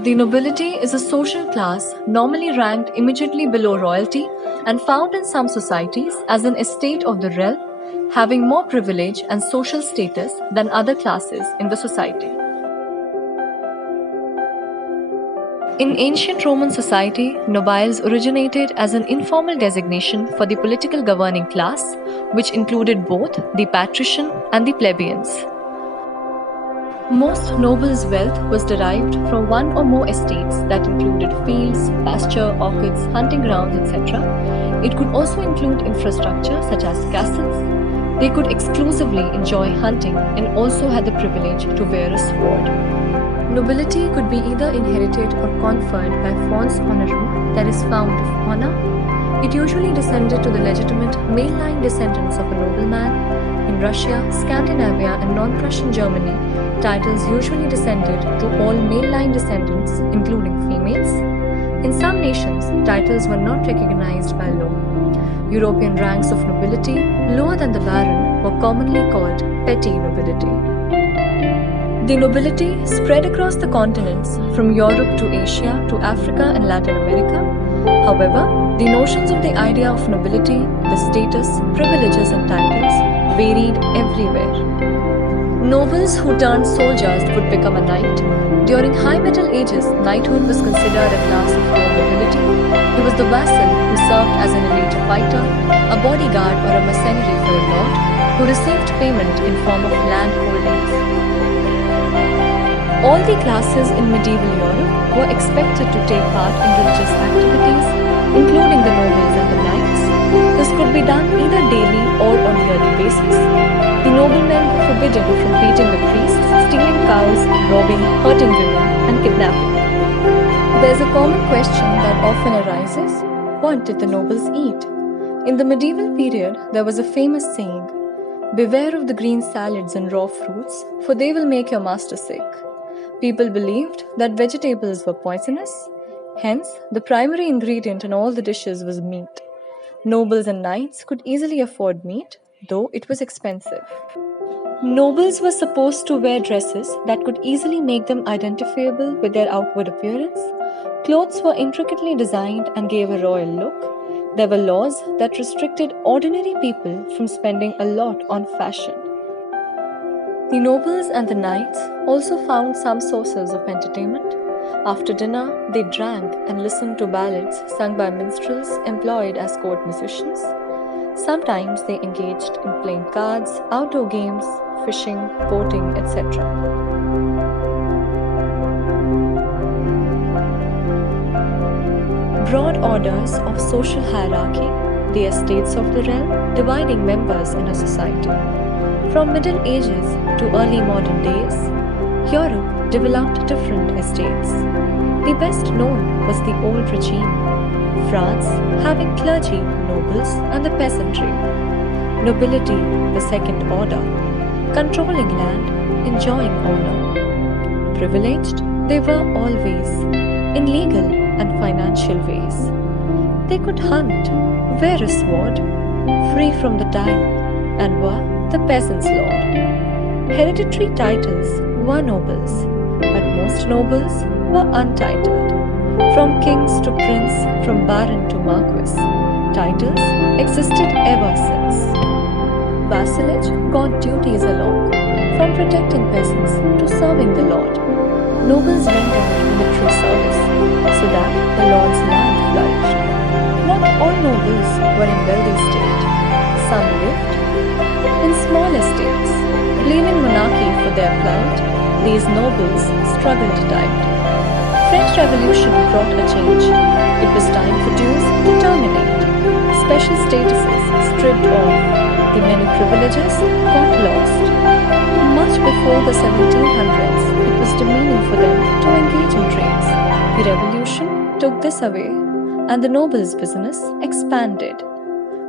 The nobility is a social class normally ranked immediately below royalty and found in some societies as an estate of the realm, having more privilege and social status than other classes in the society. In ancient Roman society, nobiles originated as an informal designation for the political governing class, which included both the patrician and the plebeians. Most nobles' wealth was derived from one or more estates that included fields, pasture, orchards, hunting grounds, etc. It could also include infrastructure such as castles. They could exclusively enjoy hunting and also had the privilege to wear a sword. Nobility could be either inherited or conferred by fons honorum, that is, fount of honor. It usually descended to the legitimate male-line descendants of a nobleman. In Russia, Scandinavia, and non-Prussian Germany, titles usually descended to all male-line descendants, including females. In some nations, titles were not recognized by law. European ranks of nobility, lower than the baron, were commonly called petty nobility. The nobility spread across the continents from Europe to Asia to Africa and Latin America. However, the notions of the idea of nobility, the status, privileges, and titles varied everywhere. Nobles who turned soldiers would become a knight. During High Middle Ages, knighthood was considered a class of low nobility. He was the vassal who served as an elite fighter, a bodyguard, or a mercenary for a lord, who received payment in form of land holdings. All the classes in medieval Europe were expected to take part in religious activities, including the nobles and the knights. This could be done either daily or on a yearly basis. The noblemen were forbidden from beating the priests, stealing cows, robbing, hurting women, and kidnapping. There is a common question that often arises: what did the nobles eat? In the medieval period, there was a famous saying, "Beware of the green salads and raw fruits, for they will make your master sick." People believed that vegetables were poisonous. Hence, the primary ingredient in all the dishes was meat. Nobles and knights could easily afford meat, though it was expensive. Nobles were supposed to wear dresses that could easily make them identifiable with their outward appearance. Clothes were intricately designed and gave a royal look. There were laws that restricted ordinary people from spending a lot on fashion. The nobles and the knights also found some sources of entertainment. After dinner, they drank and listened to ballads sung by minstrels employed as court musicians. Sometimes they engaged in playing cards, outdoor games, fishing, boating, etc. Broad orders of social hierarchy, the estates of the realm, dividing members in a society. From Middle Ages to early modern days, Europe developed different estates. The best known was the old regime, France having clergy, nobles, and the peasantry. Nobility, the second order, controlling land, enjoying honor. Privileged, they were always, in legal and financial ways. They could hunt, wear a sword, free from the tie, and were the peasant's lord. Hereditary titles were nobles, but most nobles were untitled. From kings to prince, from baron to marquis, titles existed ever since. Vassalage got duties along, from protecting peasants to serving the lord. Nobles rendered military service, so that the lord's land flourished. Not all nobles were in wealthy state. Some lived in small estates. Blaming monarchy for their plight, these nobles struggled tight. French Revolution brought a change. It was time for dues to terminate. Special statuses stripped off. The many privileges got lost. Much before the 1700s, it was demeaning for them to engage in trades. The revolution took this away, and the nobles' business expanded.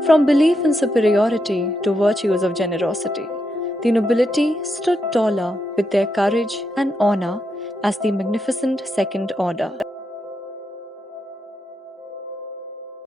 From belief in superiority to virtues of generosity, the nobility stood taller with their courage and honor as the magnificent second order.